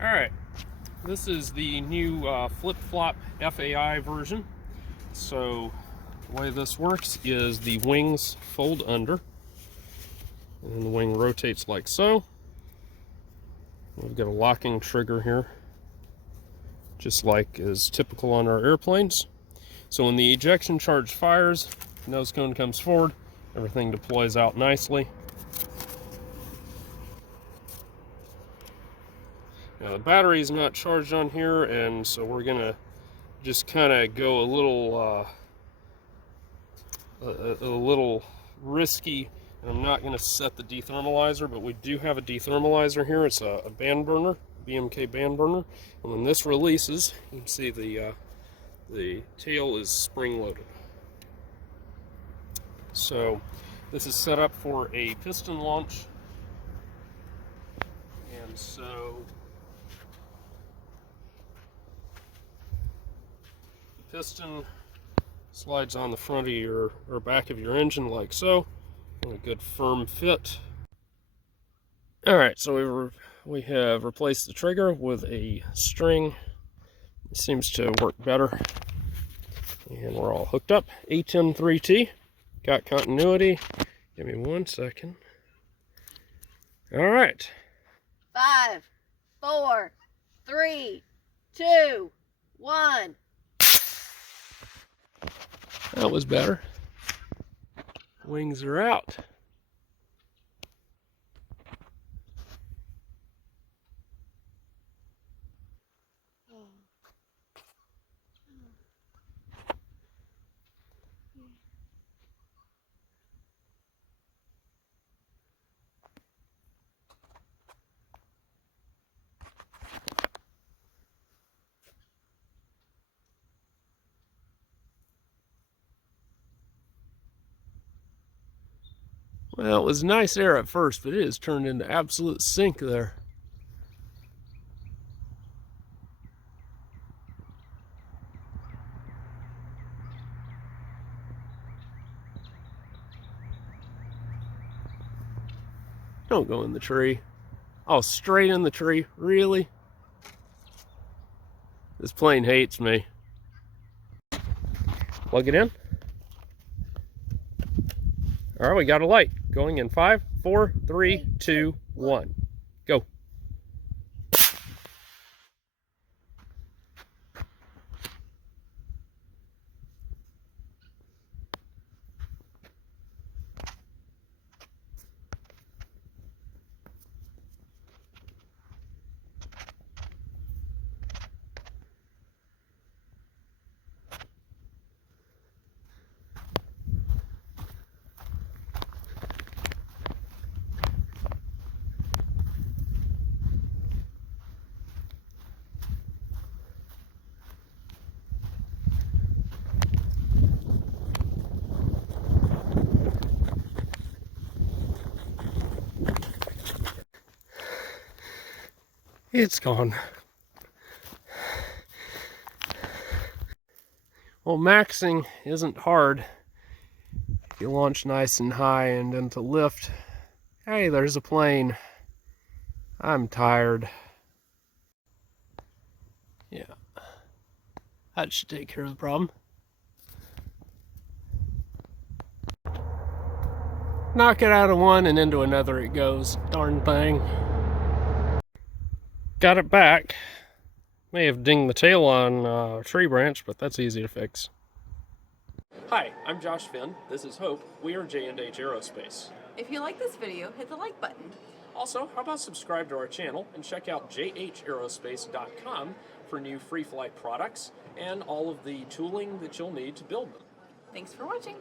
Alright, this is the new Flipflop FAI version. So the way this works is the wings fold under and the wing rotates like so. We've got a locking trigger here, just like is typical on our airplanes. So when the ejection charge fires, nose cone comes forward, everything deploys out nicely. Now the battery is not charged on here, and so we're gonna just kind of go a little risky. And I'm not gonna set the dethermalizer, but we do have a dethermalizer here. It's a band burner, BMK band burner, and when this releases, you can see the tail is spring loaded. So this is set up for a piston launch, and so the piston slides on the front of your or back of your engine like so. A good firm fit. All right, so we have replaced the trigger with a string. It seems to work better, and we're all hooked up. A103T, got continuity. Give me 1 second. All right. 5, 4, 3, 2, 1. That was better. Wings are out. Well, it was nice air at first, but it has turned into absolute sink there. Don't go in the tree. Oh, straight in the tree? Really? This plane hates me. Plug it in. All right, we got a light. Going in 5, 4, 3, 2, 1. Go. It's gone. Well, maxing isn't hard if you launch nice and high and then to lift. Hey, there's a plane. I'm tired. Yeah, that should take care of the problem. Knock it out of one and into another it goes. Darn thing. Got it back. May have dinged the tail on a tree branch, but that's easy to fix. Hi, I'm Josh Finn. This is Hope. We are J&H Aerospace. If you like this video, hit the like button. Also, how about subscribe to our channel and check out jhaerospace.com for new free flight products and all of the tooling that you'll need to build them. Thanks for watching.